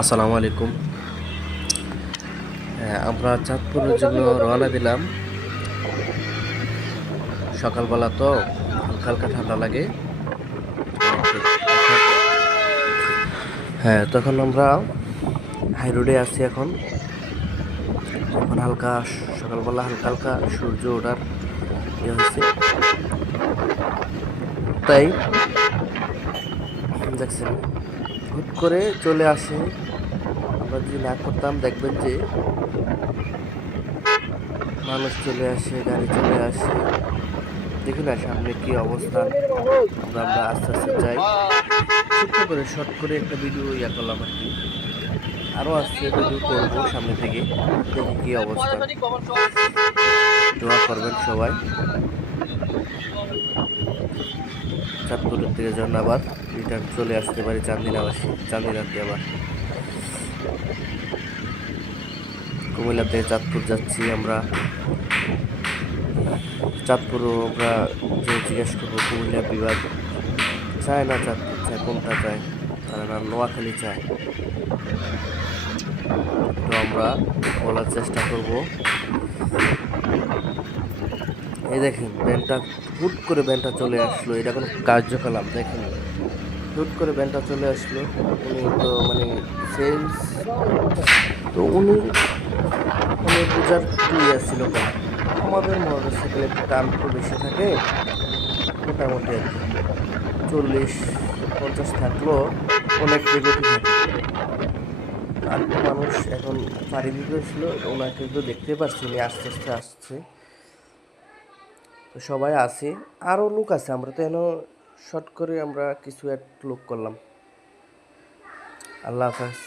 আসসালামু আলাইকুম। আমরা চাঁদপুরের জন্য রওনা দিলাম। সকালবেলা তো হালকা হালকা ঠান্ডা লাগে। তখন আমরা হাই রোডে আছি এখন। এখন হালকা সকালবেলা হালকা হালকা সূর্য ওঠার হয়েছে, তাই দেখছেন হুট করে চলে আসে। আমরা যদি না করতাম দেখবেন যে মানুষ চলে আসে, গাড়ি চলে আসে। দেখি না সামনে কি অবস্থা। আমরা আস্তে আস্তে যাই, ছোট্ট করে শর্ট করে একটা ভিডিও করলাম আর কি। আরও আসছে, ভিডিও করবো সামনে থেকে, দেখি কি অবস্থা। দোয়া করবেন সবাই। চাঁদপুরের থেকে যেন আবার রিটার্ন চলে আসতে পারি চান্দিনাতে আবার। কুমিল্লা থেকে চাঁদপুর যাচ্ছি আমরা। চাঁদপুরও আমরা যে জিজ্ঞেস করবো কুমিল্লা বিভাগ চায় না চাঁদপুর চায়, কোনটা চায় তারা, না নোয়াখালী চায়। তো আমরা বলার চেষ্টা করব। এই দেখেন ব্যানটা, হুট করে ব্যানটা চলে আসলো, এটা কোনো কার্যকলাপ দেখেন। হুট করে ব্যানটা চলে আসলো, উনি তো মানে সেলস, তো উনি মানে বোঝার কি আসছিল কেন। আমাদের মোটর সাইকেলে একটু টান একটু বেশি থাকে, মোটামুটি আর কি 40-50 থাকলেও অনেক বেগতি থাকে। আর একটা মানুষ এখন পাড়ি দিতে ছিল, ওনাকে তো দেখতে পাচ্ছি উনি আস্তে আস্তে আসছে। তো সবাই আছে, আরও লোক আছে, আমরা তো এন শর্ট করে আমরা কিছু এক লোক করলাম। আল্লাহ হাফেজ।